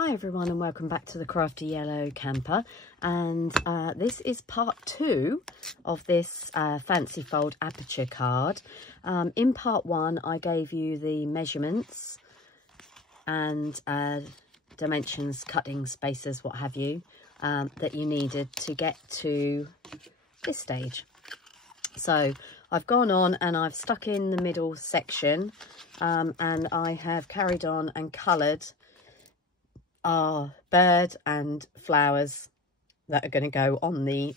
Hi everyone and welcome back to the Crafty Yellow Camper, and this is part 2 of this fancy fold aperture card. In part 1 I gave you the measurements and dimensions, cutting spaces, what have you, that you needed to get to this stage. So I've gone on and I've stuck in the middle section, and I have carried on and coloured our bird and flowers that are going to go on the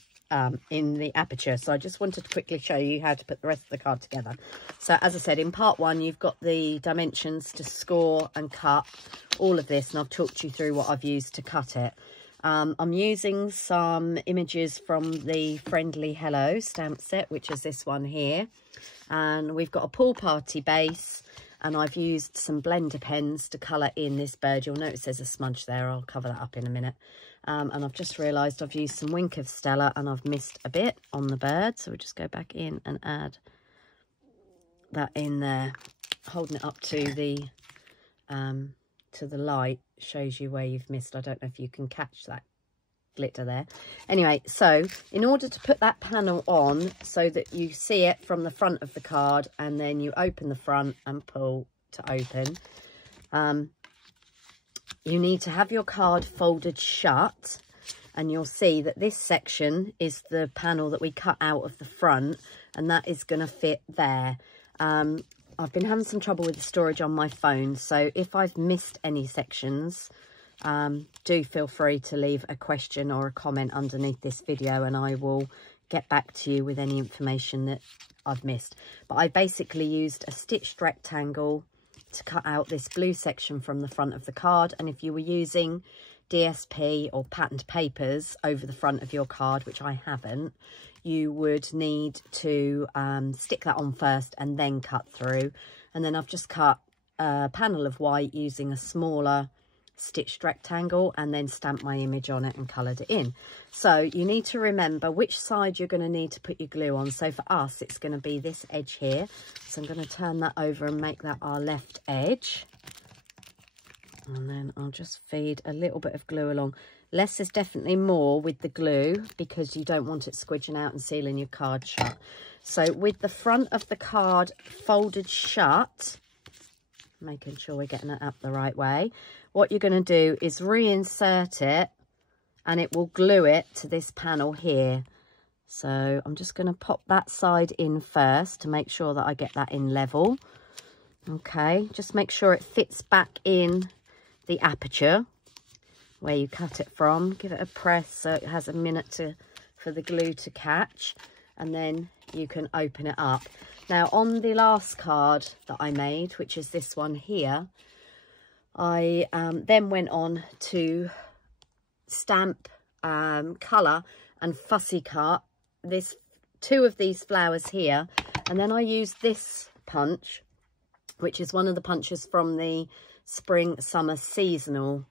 in the aperture. So I just wanted to quickly show you how to put the rest of the card together. So as I said, in part 1 you've got the dimensions to score and cut all of this, and I've talked you through what I've used to cut it. I'm using some images from the Friendly Hello stamp set, which is this one here, and we've got a pool party base, and I've used some blender pens to colour in this bird. You'll notice there's a smudge there. I'll cover that up in a minute. And I've just realised I've used some Wink of Stella and I've missed a bit on the bird. So we'll just go back in and add that in there. Holding it up to the light shows you where you've missed. I don't know if you can catch that glitter there. Anyway, so in order to put that panel on so that you see it from the front of the card, and then you open the front and pull to open, you need to have your card folded shut, and you'll see that this section is the panel that we cut out of the front, and that is going to fit there. I've been having some trouble with the storage on my phone, so if I've missed any sections, do feel free to leave a question or a comment underneath this video, and I will get back to you with any information that I've missed. But I basically used a stitched rectangle to cut out this blue section from the front of the card, and if you were using DSP or patterned papers over the front of your card, which I haven't, you would need to stick that on first and then cut through. And then I've just cut a panel of white using a smaller stitched rectangle and then stamped my image on it and coloured it in. So you need to remember which side you're going to need to put your glue on. So for us it's going to be this edge here, so I'm going to turn that over and make that our left edge, and then I'll just feed a little bit of glue along. Less is definitely more with the glue because you don't want it squidging out and sealing your card shut. So with the front of the card folded shut, making sure we're getting it up the right way, what you're going to do is reinsert it, and it will glue it to this panel here. So I'm just going to pop that side in first to make sure that I get that in level. Okay, just make sure it fits back in the aperture where you cut it from. Give it a press so it has a minute for the glue to catch, and then you can open it up. Now on the last card that I made, which is this one here, I then went on to stamp, colour and fussy cut two of these flowers here, and then I used this punch, which is one of the punches from the Spring Summer Seasonal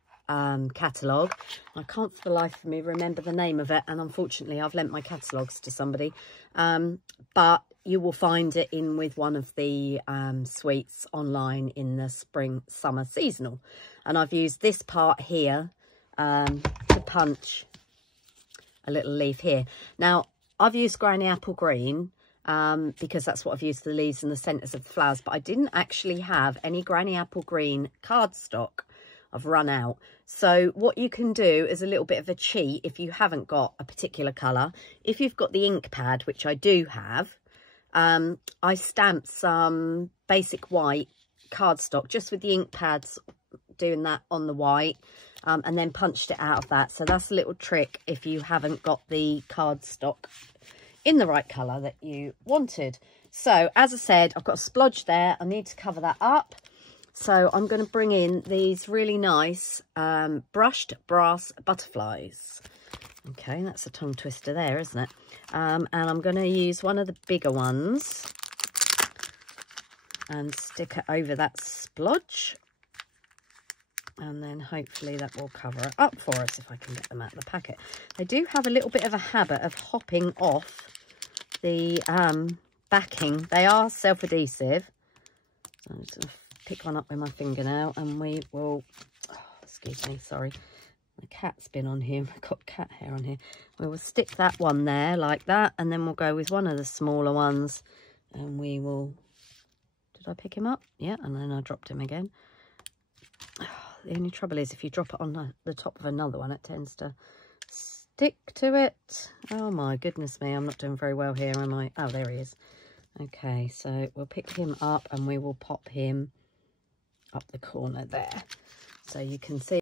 catalogue. I can't for the life of me remember the name of it, and unfortunately I've lent my catalogues to somebody, but you will find it in with one of the suites online in the Spring Summer Seasonal, and I've used this part here to punch a little leaf here. Now I've used Granny Apple Green because that's what I've used for the leaves and the centres of the flowers, but I didn't actually have any Granny Apple Green cardstock. I've run out. So what you can do is a little bit of a cheat if you haven't got a particular colour. If you've got the ink pad, which I do have, I stamped some basic white cardstock just with the ink pads, doing that on the white, and then punched it out of that. So that's a little trick if you haven't got the cardstock in the right colour that you wanted. So as I said, I've got a splodge there. I need to cover that up. So I'm going to bring in these really nice brushed brass butterflies. Okay, that's a tongue twister there, isn't it? And I'm going to use one of the bigger ones and stick it over that splodge. And then hopefully that will cover it up for us if I can get them out of the packet. I do have a little bit of a habit of hopping off the backing. They are self-adhesive. So I'm just going to pick one up with my fingernail, and we will, let's excuse me, sorry. The cat's been on here. I've got cat hair on here. We will stick that one there like that, and then we'll go with one of the smaller ones, and we will... Did I pick him up? Yeah, and then I dropped him again. The only trouble is if you drop it on the top of another one, it tends to stick to it. Oh my goodness me, I'm not doing very well here, am I? Oh, there he is. Okay, so we'll pick him up and we will pop him up the corner there. So you can see